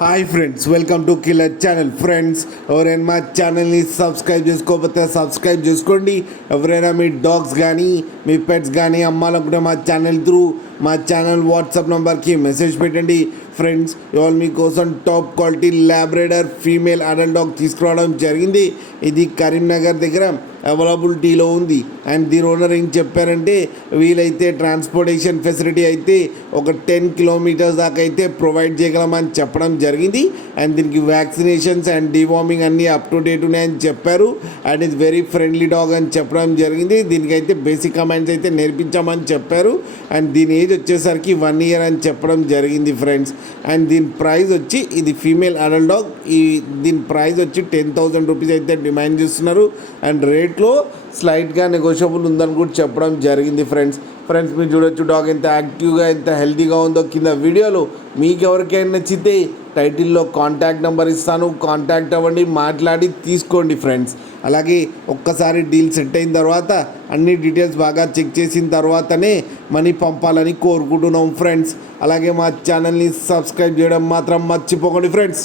Hi friends, welcome to killer channel. Friends, ఎవరైనా మా ఛానల్ని సబ్స్క్రైబ్ చేసుకోకపోతే సబ్స్క్రైబ్ చేసుకోండి. ఎవరైనా మీ డాగ్స్ కానీ మీ పెట్స్ కానీ అమ్మాలనుకుంటే మా ఛానల్ వాట్సాప్ నెంబర్కి మెసేజ్ పెట్టండి. ఫ్రెండ్స్, ఇవాళ మీకోసం top quality Labrador female adult dog తీసుకురావడం జరిగింది. ఇది కరీంనగర్ దగ్గర అవైలబిలిటీలో ఉంది. అండ్ దీని ఓనర్ ఏం చెప్పారంటే, వీలైతే ట్రాన్స్పోర్టేషన్ ఫెసిలిటీ అయితే ఒక 10 కిలోమీటర్స్ దాకా అయితే ప్రొవైడ్ చేయగలమని చెప్పడం జరిగింది. అండ్ దీనికి వ్యాక్సినేషన్స్ అండ్ డివార్మింగ్ అన్నీ అప్ టు డేట్ ఉన్నాయని చెప్పారు. అండ్ ఇది వెరీ ఫ్రెండ్లీ డాగ్ అని చెప్పడం జరిగింది. దీనికైతే బేసిక్ కమాండ్స్ అయితే నేర్పించామని చెప్పారు. అండ్ దీని ఏజ్ వచ్చేసరికి 1 year అని చెప్పడం జరిగింది ఫ్రెండ్స్. అండ్ దీని ప్రైస్ వచ్చి, ఇది ఫీమేల్ అడల్ట్ డాగ్, దీని ప్రైస్ వచ్చి 10,000 రూపీస్ అయితే డిమాండ్ చేస్తున్నారు. అండ్ రేట్లో స్లైట్గా నెగోషియబుల్ ఉందని కూడా చెప్పడం జరిగింది ఫ్రెండ్స్. మీరు చూడొచ్చు డాగ్ ఎంత యాక్టివ్గా ఎంత హెల్తీగా ఉందో. కింద వీడియోలో మీకు ఎవరికైనా నచ్చితే టైటిల్లో కాంటాక్ట్ నెంబర్ ఇస్తాను, కాంటాక్ట్ అవ్వండి, మాట్లాడి తీసుకోండి ఫ్రెండ్స్. అలాగే ఒక్కసారి డీల్ సెట్ అయిన తర్వాత అన్ని డీటెయిల్స్ బాగా చెక్ చేసిన తర్వాతనే మనీ పంపాలని కోరుకుంటున్నాం ఫ్రెండ్స్. అలాగే మా ఛానల్ని సబ్స్క్రైబ్ చేయడం మాత్రం మర్చిపోకండి ఫ్రెండ్స్.